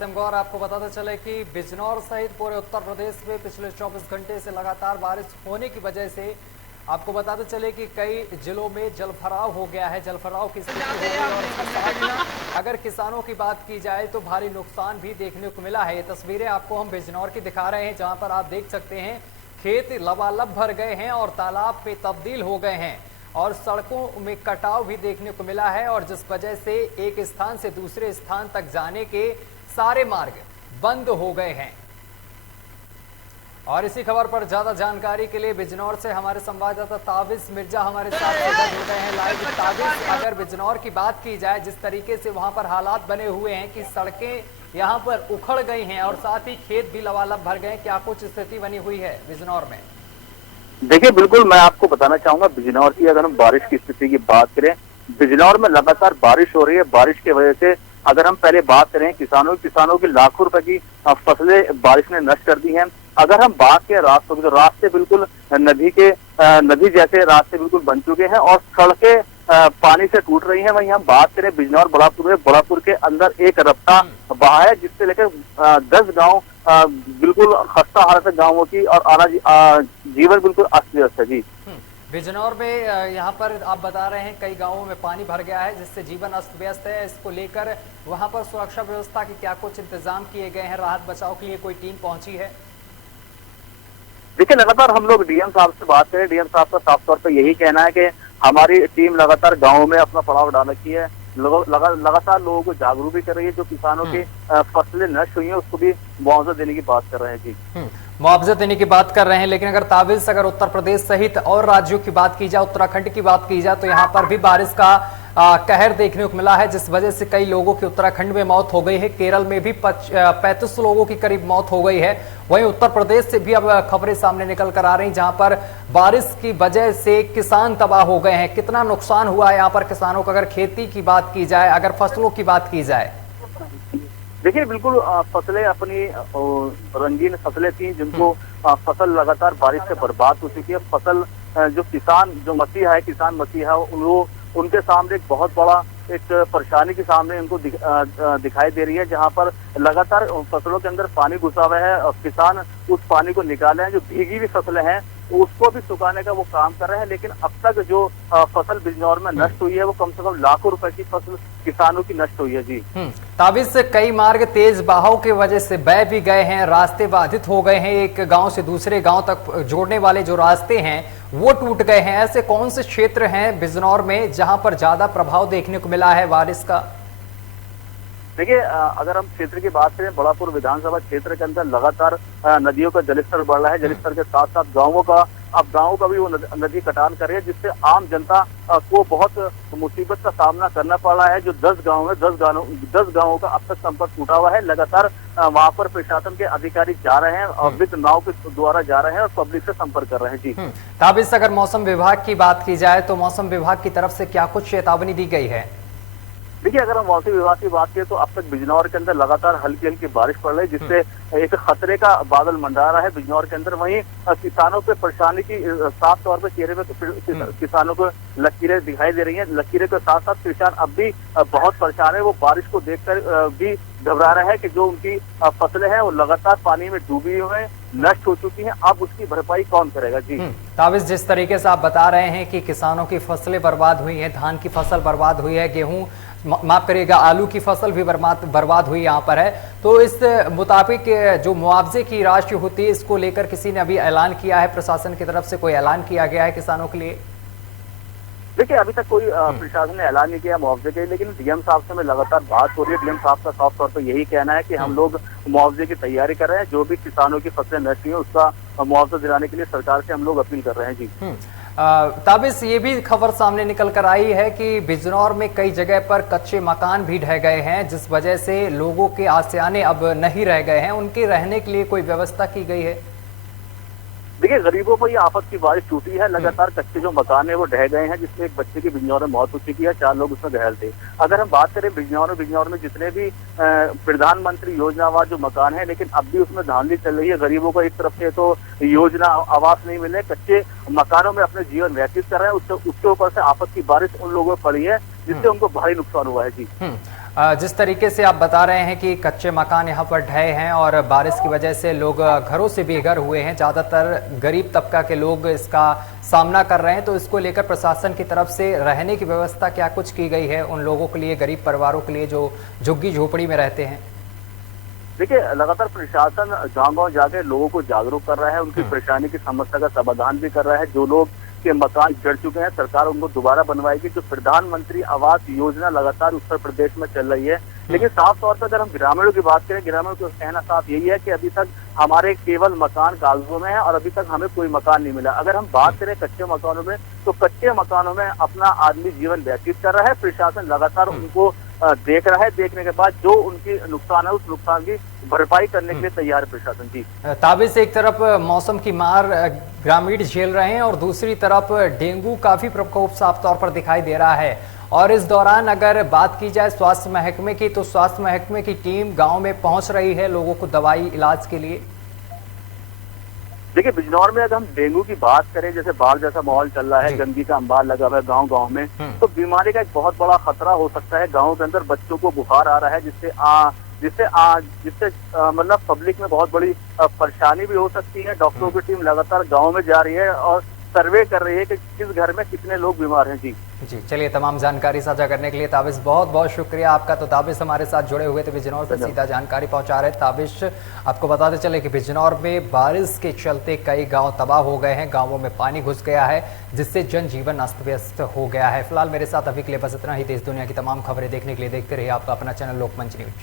सत्यम गौर, आपको बताते चले कि बिजनौर सहित पूरे उत्तर प्रदेश में पिछले 24 घंटे से लगातार बारिश होने की वजह से आपको बताते चले कि कई जिलों में जलभराव हो गया है। जलभराव की स्थिति हो गई और इसके साथ ही अगर किसानों की बात की जाए तो भारी नुकसान भी देखने को मिला है। ये तस्वीरें आपको हम बिजनौर की दिखा रहे हैं, जहां पर आप देख सकते हैं खेत लबालब भर गए हैं और तालाब पे तब्दील हो गए हैं और सड़कों में कटाव भी देखने को मिला है, और जिस वजह से एक स्थान से दूसरे स्थान तक जाने के सारे मार्ग बंद हो गए हैं। और इसी खबर पर ज्यादा जानकारी के लिए बिजनौर से हमारे संवाददाता ताबिज मिर्जा हमारे साथ जुड़ गए हैं लाइव। ताबिज, अगर बिजनौर की बात की जाए, जिस तरीके से वहां पर हालात बने हुए हैं कि सड़कें यहां पर उखड़ गई हैं और साथ ही खेत भी लबालब भर गए, क्या कुछ स्थिति बनी हुई है बिजनौर में? देखिए, बिल्कुल मैं आपको बताना चाहूंगा बिजनौर की अगर हम बारिश की स्थिति की बात करें, बिजनौर में लगातार बारिश हो रही है। बारिश की वजह से अगर हम पहले बात करें किसानों की लाखों रुपए की फसलें बारिश ने नष्ट कर दी हैं। अगर हम बात करें रास्तों की, तो रास्ते बिल्कुल नदी जैसे रास्ते बिल्कुल बन चुके हैं और सड़कें पानी से टूट रही हैं। वहीं हम बात करें बिजनौर बड़ापुर के अंदर एक रफ्ता बहा है, जिससे लेकर 10 गांव बिल्कुल खस्ता हालत है गाँवों की, और जीवन बिल्कुल अस्त व्यस्त है जी। बिजनौर में यहाँ पर आप बता रहे हैं कई गांवों में पानी भर गया है, जिससे जीवन अस्त व्यस्त है। इसको लेकर वहां पर सुरक्षा व्यवस्था के क्या कुछ इंतजाम किए गए हैं? राहत बचाव के लिए कोई टीम पहुंची है? देखिए, लगातार हम लोग डीएम साहब से बात करें, डीएम साहब का साफ तौर पर यही कहना है कि हमारी टीम लगातार गाँव में अपना पड़ाव डाल रखी है, लगातार लोगों को जागरूक भी कर रही है। जो किसानों की फसलें नष्ट हुई है उसको भी मुआवजा देने की बात कर रहे हैं जी। मुआवजा देने की बात कर रहे हैं, लेकिन अगर ताबिज अगर उत्तर प्रदेश सहित और राज्यों की बात की जाए, उत्तराखंड की बात की जाए, तो यहाँ पर भी बारिश का कहर देखने को मिला है, जिस वजह से कई लोगों की उत्तराखंड में मौत हो गई है। केरल में भी 35 लोगों की करीब मौत हो गई है। वहीं उत्तर प्रदेश से भी अब खबरें सामने निकल कर आ रही, जहां पर बारिश की वजह से किसान तबाह हो गए हैं। कितना नुकसान हुआ है यहाँ पर किसानों को, अगर खेती की बात की जाए, अगर फसलों की बात की जाए? देखिए, बिल्कुल फसलें अपनी रंगीन फसलें थी, जिनको फसल लगातार बारिश से बर्बाद हो चुकी है। फसल जो किसान मसीहा उनके सामने एक बहुत बड़ा एक परेशानी के सामने उनको दिखाई दे रही है, जहां पर लगातार फसलों के अंदर पानी घुसा हुआ है और किसान उस पानी को निकाले हैं। जो भीगी हुई फसलें हैं उसको भी सुखाने का वो काम कर रहे हैं, लेकिन अब तक जो फसल बिजनौर में नष्ट हुई है वो कम से कम लाखों रुपए की फसल किसानों की नष्ट हुई है जी। ताबिज से कई मार्ग तेज बहाव की वजह से बह भी गए हैं, रास्ते बाधित हो गए हैं। एक गांव से दूसरे गांव तक जोड़ने वाले जो रास्ते हैं वो टूट गए हैं। ऐसे कौन से क्षेत्र हैं बिजनौर में जहां पर ज्यादा प्रभाव देखने को मिला है बारिश का? देखिए, अगर हम क्षेत्र की बात करें, बड़ापुर विधानसभा क्षेत्र के अंदर लगातार नदियों का जलस्तर बढ़ रहा है। जलस्तर के साथ साथ गांवों का भी वो नदी कटान कर रही है, जिससे आम जनता को बहुत मुसीबत का सामना करना पड़ रहा है। जो 10 गांवों का अब तक संपर्क टूटा हुआ है। लगातार वहां पर प्रशासन के अधिकारी जा रहे हैं और विद नाव के द्वारा जा रहे हैं और पब्लिक से संपर्क कर रहे हैं जी। ताबिज, अगर मौसम विभाग की बात की जाए तो मौसम विभाग की तरफ से क्या कुछ चेतावनी दी गई है? देखिए, अगर हम मौसम विभाग की बात करें तो अब तक बिजनौर के अंदर लगातार हल्की हल्की बारिश पड़ रही है, जिससे एक खतरे का बादल मंडरा रहा है बिजनौर के अंदर। वहीं किसानों पे परेशानी की साफ तौर पर चेहरे पे किसानों को लकीरें दिखाई दे रही हैं। लकीरें के साथ साथ किसान अब भी बहुत परेशान है। वो बारिश को देखकर भी घबरा रहे हैं कि जो उनकी फसलें हैं वो लगातार पानी में डूबी हुई है, नष्ट हो चुकी हैं। अब उसकी भरपाई कौन करेगा जी? ताबिज, जिस तरीके से आप बता रहे हैं कि किसानों की फसलें बर्बाद हुई हैं, धान की फसल बर्बाद हुई है, गेहूं माफ करिएगा आलू की फसल भी बर्बाद हुई यहाँ पर है, तो इस मुताबिक जो मुआवजे की राशि होती है इसको लेकर किसी ने अभी ऐलान किया है? प्रशासन की तरफ से कोई ऐलान किया गया है किसानों के लिए? देखिए, अभी तक कोई प्रशासन ने ऐलान नहीं किया मुआवजे के, लेकिन डीएम साहब से में लगातार बात हो रही है। डीएम साहब का साफ तौर पर यही कहना है कि हम लोग मुआवजे की तैयारी कर रहे हैं। जो भी किसानों की फसलें नष्ट हुई है उसका मुआवजा दिलाने के लिए सरकार से हम लोग अपील कर रहे हैं जी। ताबिज, ये भी खबर सामने निकल कर आई है कि बिजनौर में कई जगह पर कच्चे मकान भी ढह गए हैं, जिस वजह से लोगों के आशियाने अब नहीं रह गए हैं। उनके रहने के लिए कोई व्यवस्था की गई है? देखिए, गरीबों पर ये आफत की बारिश टूटी है। लगातार कच्चे जो मकान है वो ढह गए हैं, जिसमें एक बच्चे की बिजनौर में मौत हो चुकी है, 4 लोग उसमें घायल थे। अगर हम बात करें बिजनौर में जितने भी प्रधानमंत्री योजनावार जो मकान है, लेकिन अब भी उसमें धांधली चल रही है। गरीबों को एक तरफ से तो योजना आवास नहीं मिले, कच्चे मकानों में अपने जीवन व्यतीत कर रहे हैं, उसके ऊपर से आफत की बारिश उन लोगों पर पड़ी है, जिससे उनको भारी नुकसान हुआ है जी। जिस तरीके से आप बता रहे हैं कि कच्चे मकान यहाँ पर ढहे हैं और बारिश की वजह से लोग घरों से बेघर हुए हैं, ज़्यादातर गरीब तबका के लोग इसका सामना कर रहे हैं, तो इसको लेकर प्रशासन की तरफ से रहने की व्यवस्था क्या कुछ की गई है उन लोगों के लिए, गरीब परिवारों के लिए जो झुग्गी झोपड़ी में रहते हैं? देखिए, लगातार प्रशासन गांव-गांव जाके लोगों को जागरूक कर रहा है, उनकी परेशानी की समस्या का समाधान भी कर रहा है। जो लोग के मकान गिर चुके हैं, सरकार उनको दोबारा बनवाएगी। जो प्रधानमंत्री आवास योजना लगातार उत्तर प्रदेश में चल रही है, लेकिन साफ तौर पर अगर हम ग्रामीणों की बात करें, ग्रामीणों का कहना साफ यही है कि अभी तक हमारे केवल मकान कागजों में है और अभी तक हमें कोई मकान नहीं मिला। अगर हम बात करें कच्चे मकानों में, तो कच्चे मकानों में अपना आदमी जीवन व्यतीत कर रहा है। प्रशासन लगातार उनको देख रहा है, देखने के बाद जो उनकी नुकसान है उस नुकसान की भरपाई करने के लिए तैयार है प्रशासन। जी ताबिश, एक तरफ मौसम की मार ग्रामीण झेल रहे हैं और दूसरी तरफ डेंगू का भी प्रकोप साफ तौर पर दिखाई दे रहा है, और इस दौरान अगर बात की जाए स्वास्थ्य महकमे की, तो स्वास्थ्य महकमे की टीम गांव में पहुंच रही है लोगों को दवाई इलाज के लिए। देखिए, बिजनौर में अगर हम डेंगू की बात करें, जैसे बाढ़ जैसा माहौल चल रहा है, गंदगी का अंबार लगा हुआ है गांव-गांव में, तो बीमारी का एक बहुत बड़ा खतरा हो सकता है। गांव के अंदर बच्चों को बुखार आ रहा है, जिससे मतलब पब्लिक में बहुत बड़ी परेशानी भी हो सकती है। डॉक्टरों की टीम लगातार गाँव में जा रही है और सर्वे कर रही है कि किस घर में कितने लोग बीमार हैं। जी चलिए, तमाम जानकारी साझा करने के लिए ताबिश बहुत बहुत शुक्रिया आपका। तो ताबिश हमारे साथ जुड़े हुए थे, बिजनौर से सीधा जानकारी पहुंचा रहे। ताबिश, आपको बताते चले कि बिजनौर में बारिश के चलते कई गांव तबाह हो गए हैं, गांवों में पानी घुस गया है, जिससे जनजीवन अस्त व्यस्त हो गया है। फिलहाल मेरे साथ अभी के लिए बस इतना ही। देश दुनिया की तमाम खबरें देखने के लिए देखते रहिए आपका अपना चैनल लोकमंच न्यूज।